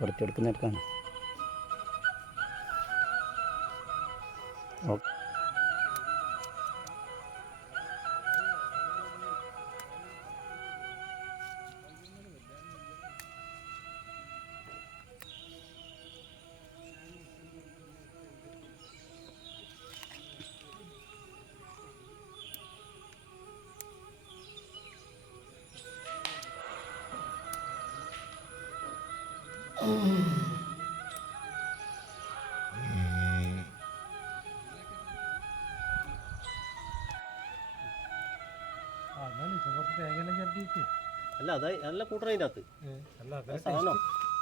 പറിച്ചെടുക്കുന്നിടത്താണ്. Okay. അല്ല അതായി നല്ല കൂട്ടണതിൻ്റെ അകത്ത് സാധനം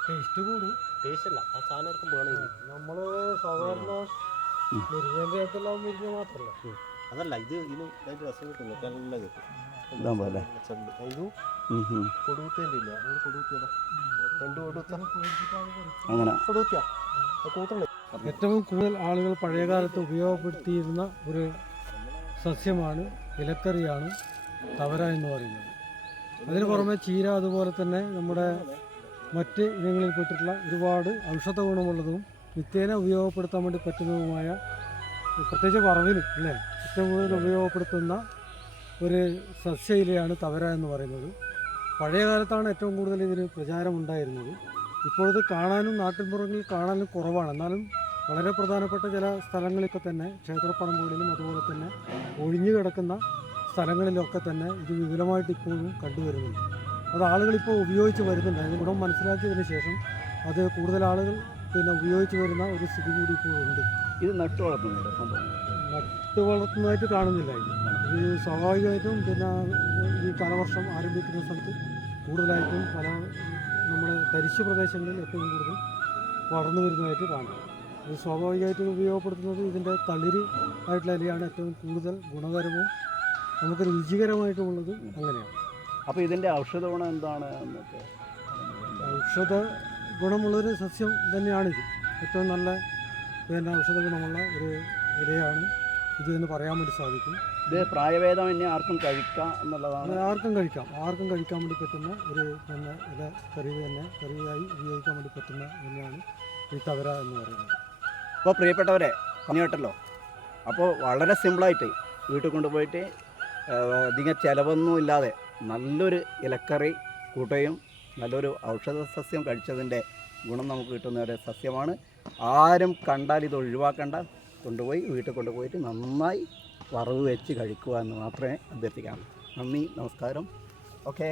ടേസ്റ്റ് കൂടും. ടേസ്റ്റ് അല്ല ആ സാധനം എടുക്കും വേണം. നമ്മള് സാധാരണ മുരിങ്ങെല്ലാം മുരിങ്ങ മാത്രമല്ല, അതല്ല ഇത് അതിൻ്റെ രസം കിട്ടുന്നു. നല്ല കിട്ടും. ഇതാ പോലെ ഇതും കൊടുത്തേൻ്റെ ഇല്ല, അത് കൊടുത്തിയതാ രണ്ട് കൊടുത്ത അങ്ങനെ കൊടുത്തിയാ കൂട്ടണേ. ഏറ്റവും കൂടുതൽ ആളുകൾ പഴയകാലത്ത് ഉപയോഗപ്പെടുത്തിയിരുന്ന ഒരു സസ്യമാണ്, ഇലക്കറിയാണ് തവര എന്ന് പറയുന്നത്. അതിന് പുറമെ ചീര, അതുപോലെ തന്നെ നമ്മുടെ മറ്റ് ഇനങ്ങളിൽപ്പെട്ടിട്ടുള്ള ഒരുപാട് ഔഷധ ഗുണമുള്ളതും നിത്യേന ഉപയോഗപ്പെടുത്താൻ വേണ്ടി പറ്റുന്നതുമായ, പ്രത്യേകിച്ച് വറവിന് അല്ലേ ഏറ്റവും കൂടുതൽ ഉപയോഗപ്പെടുത്തുന്ന ഒരു സസ്യ ഇലയാണ് തവര എന്ന് പറയുന്നത്. പഴയ കാലത്താണ് ഏറ്റവും കൂടുതൽ ഇതിന് പ്രചാരമുണ്ടായിരുന്നത്. ഇപ്പോഴത് കാണാനും നാട്ടിൻപുറങ്ങളിൽ കാണാനും കുറവാണ്. എന്നാലും വളരെ പ്രധാനപ്പെട്ട ചില സ്ഥലങ്ങളിലൊക്കെ തന്നെ, ക്ഷേത്രപ്പറമ്പുകളിലും അതുപോലെ തന്നെ ഒഴിഞ്ഞു കിടക്കുന്ന സ്ഥലങ്ങളിലൊക്കെ തന്നെ ഇത് വിപുലമായിട്ട് ഇപ്പോഴും കണ്ടുവരുന്നുണ്ട്. അത് ആളുകളിപ്പോൾ ഉപയോഗിച്ച് വരുന്നുണ്ട്. അതിന് ഗുണം മനസ്സിലാക്കിയതിന് ശേഷം അത് കൂടുതൽ ആളുകൾ ഉപയോഗിച്ച് വരുന്ന ഒരു സ്ഥിതി കൂടി ഇപ്പോഴുണ്ട്. ഇത് നട്ടു വളർത്തുന്നുണ്ട്. നട്ടു വളർത്തുന്നതായിട്ട് കാണുന്നില്ല. ഇത് സ്വാഭാവികമായിട്ടും ഈ കാലവർഷം ആരംഭിക്കുന്ന സ്ഥലത്ത് കൂടുതലായിട്ടും നമ്മുടെ തരിശു പ്രദേശങ്ങളിൽ ഏറ്റവും കൂടുതൽ വളർന്നു വരുന്നതായിട്ട് കാണാം. ഇത് സ്വാഭാവികമായിട്ടും ഉപയോഗപ്പെടുത്തുന്നത് ഇതിൻ്റെ തളിര് ആയിട്ടുള്ള ഇലയാണ് ഏറ്റവും കൂടുതൽ ഗുണകരവും നമുക്ക് രുചികരമായിട്ടുമുള്ളത് അങ്ങനെയാണ്. അപ്പോൾ ഇതിൻ്റെ ഔഷധ ഗുണം എന്താണ് എന്നൊക്കെ? ഔഷധ ഗുണമുള്ളൊരു സസ്യം തന്നെയാണിത്. ഏറ്റവും നല്ല ഔഷധ ഗുണമുള്ള ഒരു ഇലയാണ് ഇത് എന്ന് പറയാൻ വേണ്ടി സാധിക്കും. ഇത് പ്രായഭേദം എന്നെ ആർക്കും കഴിക്കാം എന്നുള്ളതാണ്. ആർക്കും കഴിക്കാൻ വേണ്ടി പറ്റുന്ന ഒരു ഇല കറിയായി ഉപയോഗിക്കാൻ വേണ്ടി പറ്റുന്ന തന്നെയാണ് ഈ തവര എന്ന് പറയുന്നത്. അപ്പോൾ പ്രിയപ്പെട്ടവരെ കേട്ടല്ലോ. അപ്പോൾ വളരെ സിമ്പിളായിട്ട് വീട്ടിൽ കൊണ്ടുപോയിട്ട് അധികം ചിലവൊന്നും ഇല്ലാതെ നല്ലൊരു ഇലക്കറി കൂട്ടുകയും നല്ലൊരു ഔഷധ സസ്യം കഴിച്ചതിൻ്റെ ഗുണം നമുക്ക് കിട്ടുന്ന ഒരു സസ്യമാണ്. ആരും കണ്ടാൽ ഇത് ഒഴിവാക്കേണ്ട, കൊണ്ടുപോയി വീട്ടിൽ കൊണ്ടുപോയിട്ട് നന്നായി വറവ് വെച്ച് കഴിക്കുക എന്ന് മാത്രമേ അഭ്യർത്ഥിക്കാറുള്ളൂ. നന്ദി, നമസ്കാരം. ഓക്കെ.